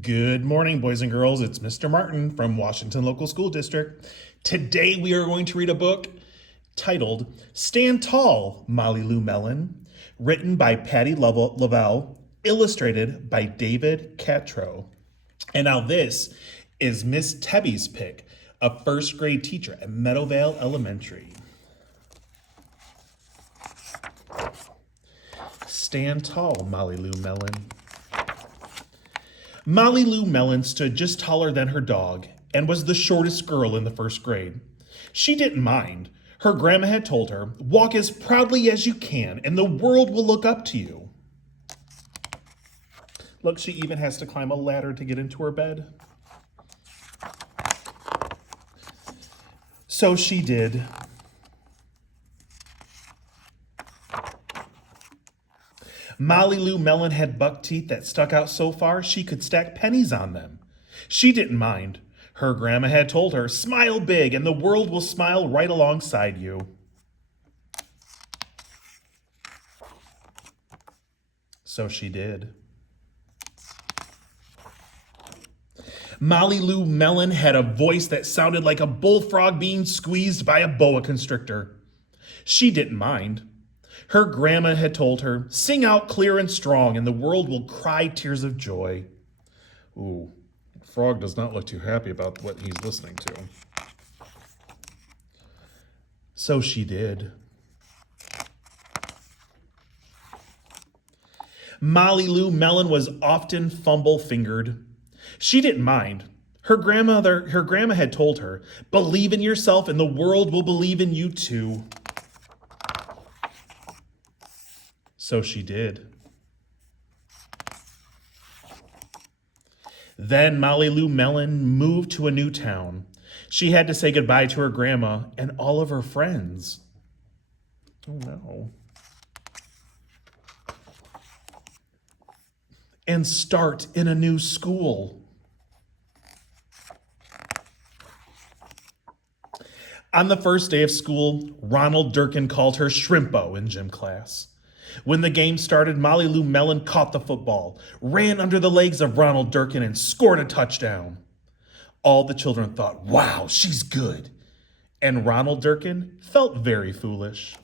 Good morning, boys and girls. It's Mr. Martin from Washington Local School District. Today we are going to read a book titled Stand Tall, Lou Melon, written by Patty Lovell, illustrated by David Catro. And now this is Miss Tebbe's pick, a first grade teacher at Meadowvale Elementary. Stand tall, Lou Melon. Lou Melon stood just taller than her dog and was the shortest girl in the first grade. She didn't mind. Her grandma had told her, "Walk as proudly as you can and the world will look up to you." Look, she even has to climb a ladder to get into her bed. So she did. Lou Melon had buck teeth that stuck out so far she could stack pennies on them. She didn't mind. Her grandma had told her, "Smile big and the world will smile right alongside you." So she did. Lou Melon had a voice that sounded like a bullfrog being squeezed by a boa constrictor. She didn't mind. Her grandma had told her, "Sing out clear and strong and the world will cry tears of joy." Ooh, Frog does not look too happy about what he's listening to. So she did. Lou Melon was often fumble-fingered. She didn't mind. Her grandma had told her, "Believe in yourself and the world will believe in you too." So she did. Then Lou Melon moved to a new town. She had to say goodbye to her grandma and all of her friends. Oh no. And start in a new school. On the first day of school, Ronald Durkin called her Shrimpo in gym class. When the game started, Lou Melon caught the football, ran under the legs of Ronald Durkin, and scored a touchdown. All the children thought, "Wow, she's good." And Ronald Durkin felt very foolish.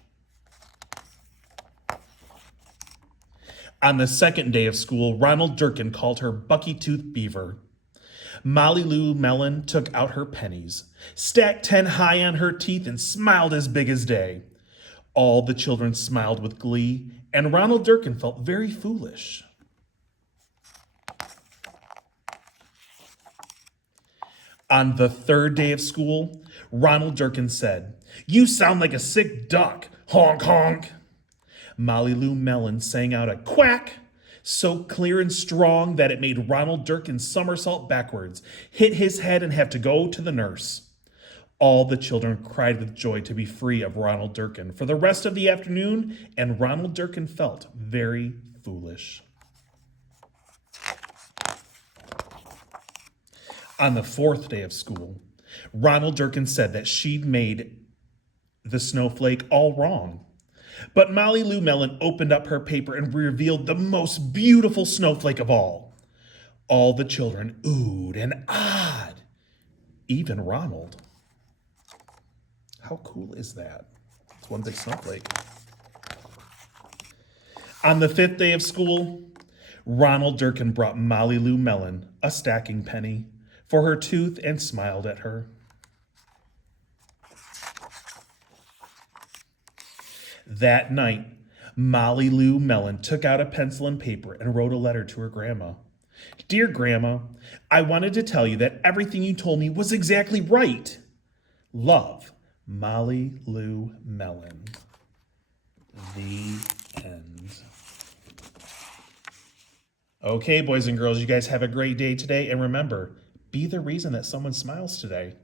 On the second day of school, Ronald Durkin called her Bucky-Tooth Beaver. Lou Melon took out her pennies, stacked 10 high on her teeth, and smiled as big as day. All the children smiled with glee, and Ronald Durkin felt very foolish. On the third day of school, Ronald Durkin said, "You sound like a sick duck, honk honk." Lou Melon sang out a quack so clear and strong that it made Ronald Durkin somersault backwards, hit his head, and have to go to the nurse. All the children cried with joy to be free of Ronald Durkin for the rest of the afternoon, and Ronald Durkin felt very foolish. On the fourth day of school, Ronald Durkin said that she'd made the snowflake all wrong. But Lou Melon opened up her paper and revealed the most beautiful snowflake of all. All the children oohed and ahed, even Ronald. How cool is that? It's one big snowflake. On the fifth day of school, Ronald Durkin brought Lou Melon a stacking penny for her tooth and smiled at her. That night, Lou Melon took out a pencil and paper and wrote a letter to her grandma. "Dear Grandma, I wanted to tell you that everything you told me was exactly right. Love, Lou Melon." The end. Okay, boys and girls, you guys have a great day today. And remember, be the reason that someone smiles today.